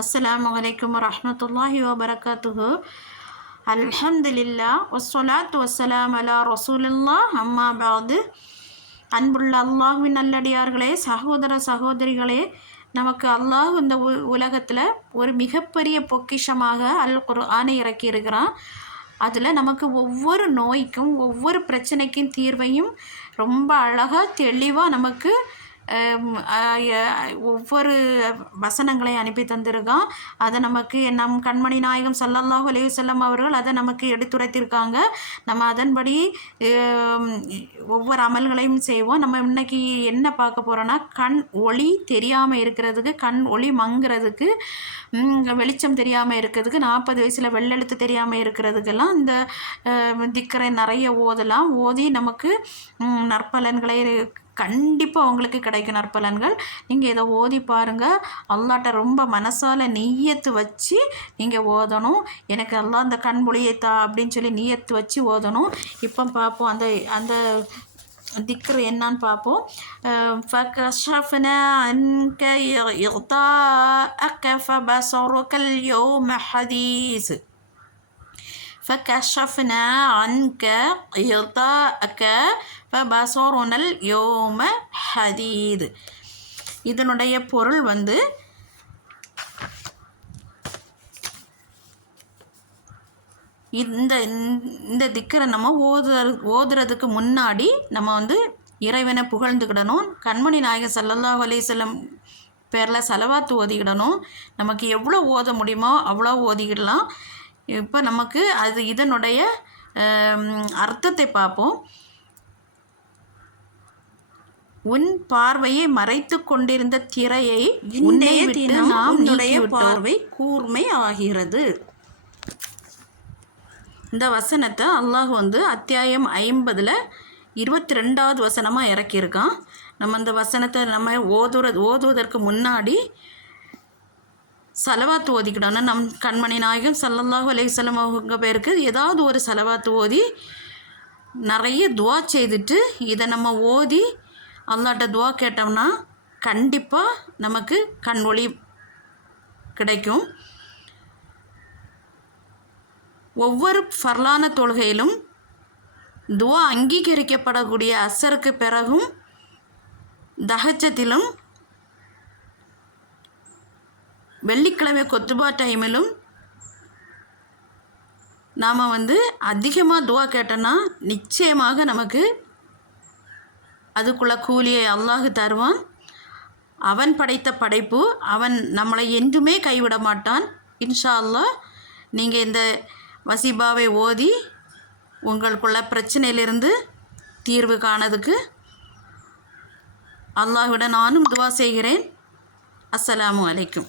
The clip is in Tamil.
அஸ்ஸலாமு வலைக்கம் வரமத்துல்லாஹி வபரகாத்துஹு. அல்ஹம்துலில்லா வஸ்ஸலாத்து வசலாம் அலா ரசூலுல்லா அம்மா பாது. அன்புள்ள அல்லாஹுவின் நல்லடியார்களே சகோதர சகோதரிகளே நமக்கு அல்லாஹ் இந்த உ உலகத்தில் ஒரு மிகப்பெரிய பொக்கிஷமாக அல் குர்ஆனை இறக்கியிருக்கிறான். அதில் நமக்கு ஒவ்வொரு நோய்க்கும் ஒவ்வொரு பிரச்சனைக்கும் தீர்வையும் ரொம்ப அழகாக தெளிவாக நமக்கு ஒவ்வொரு வசனங்களை அனுப்பி தந்திருக்கான். அதை நமக்கு நம் கண்மணி நாயகம் சல்லல்லாஹு அலைஹி செல்லம் அவர்கள் அதை நமக்கு எடுத்துரைத்திருக்காங்க. நம்ம அதன்படி ஒவ்வொரு அமல்களையும் செய்வோம். நம்ம இன்னைக்கு என்ன பார்க்க போகிறோன்னா கண் ஒளி தெரியாமல் இருக்கிறதுக்கு கண் ஒளி மங்குறதுக்கு வெளிச்சம் தெரியாமல் இருக்கிறதுக்கு நாற்பது வயசில் வெள்ளெழுத்து தெரியாமல் இருக்கிறதுக்கெல்லாம் இந்த திக்கரை நிறைய ஓதலாம். ஓதி நமக்கு நற்பலன்களை கண்டிப்பாக உங்களுக்கு கிடைக்கும் நற்பலன்கள் நீங்கள் இதை ஓதி பாருங்கள் அல்லாட்ட ரொம்ப மனசால் நீயத்து வச்சு நீங்கள் ஓதணும் எனக்கு அல்லாஹ் அந்த கண்மொழியை தா அப்படின்னு சொல்லி நீயத்து வச்சு ஓதணும் இப்போ பார்ப்போம் அந்த அந்த திக்ரு என்னன்னு பார்ப்போம் فكشفنا عنك غطاءك فبصرك اليوم حديث فكشفنا عنك غطاءك فبصرنا اليوم حديد இதனுடைய பொருள் வந்து இந்த இந்த திக்கரை நம்ம ஓதுறது ஓதுறதுக்கு முன்னாடி நம்ம வந்து இறைவனை புகழ்ந்துக்கிடணும் கண்மணி நாயகர் ஸல்லல்லாஹு அலைஹி வஸல்லம் பேரில் செலவாத்து ஓதிக்கிடணும் நமக்கு எவ்வளோ ஓத முடியுமோ அவ்வளோ ஓதிக்கிடலாம் இப்போ நமக்கு அது இதனுடைய அர்த்தத்தை பார்ப்போம். உன் பார்வையை மறைத்து கொண்டிருந்த திரையை உன்னை விட்டு நாம். பார்வை கூர்மை ஆகிறது. இந்த வசனத்தை அல்லாஹ் வந்து அத்தியாயம் ஐம்பதில் இருபத்தி ரெண்டாவது வசனமாக இறக்கியிருக்கான். நம்ம இந்த வசனத்தை நம்ம ஓதுற ஓதுவதற்கு முன்னாடி செலவாத்து ஓதிக்கிடணும் நம் கண்மணி நாயகம் சல்லல்லாஹு அலைஹி அவங்க பேருக்கு ஏதாவது ஒரு செலவாத்து ஓதி நிறைய துவா செய்துட்டு இதை நம்ம ஓதி அல்லாட்ட துவா கேட்டோம்னா கண்டிப்பாக நமக்கு கண் ஒளி கிடைக்கும். ஒவ்வொரு ஃபர்லான தொழுகையிலும் துவா அங்கீகரிக்கப்படக்கூடிய அசருக்கு பிறகும் தகச்சத்திலும் வெள்ளிக்கிழமை கொத்துபா டைமிலும் நாம் வந்து அதிகமாக துவா கேட்டோன்னா நிச்சயமாக நமக்கு அதுக்குள்ள கூலியை அல்லாஹ் தருவான். அவன் படைத்த படைப்பு அவன் நம்மளை என்றுமே கைவிட மாட்டான். இன்ஷா அல்லாஹ் நீங்கள் இந்த வசிபாவை ஓதி உங்களுக்குள்ள பிரச்சனையிலிருந்து தீர்வு காணதுக்கு அல்லாஹ்விட நானும் துவா செய்கிறேன். அஸ்ஸலாமு அலைக்கும்.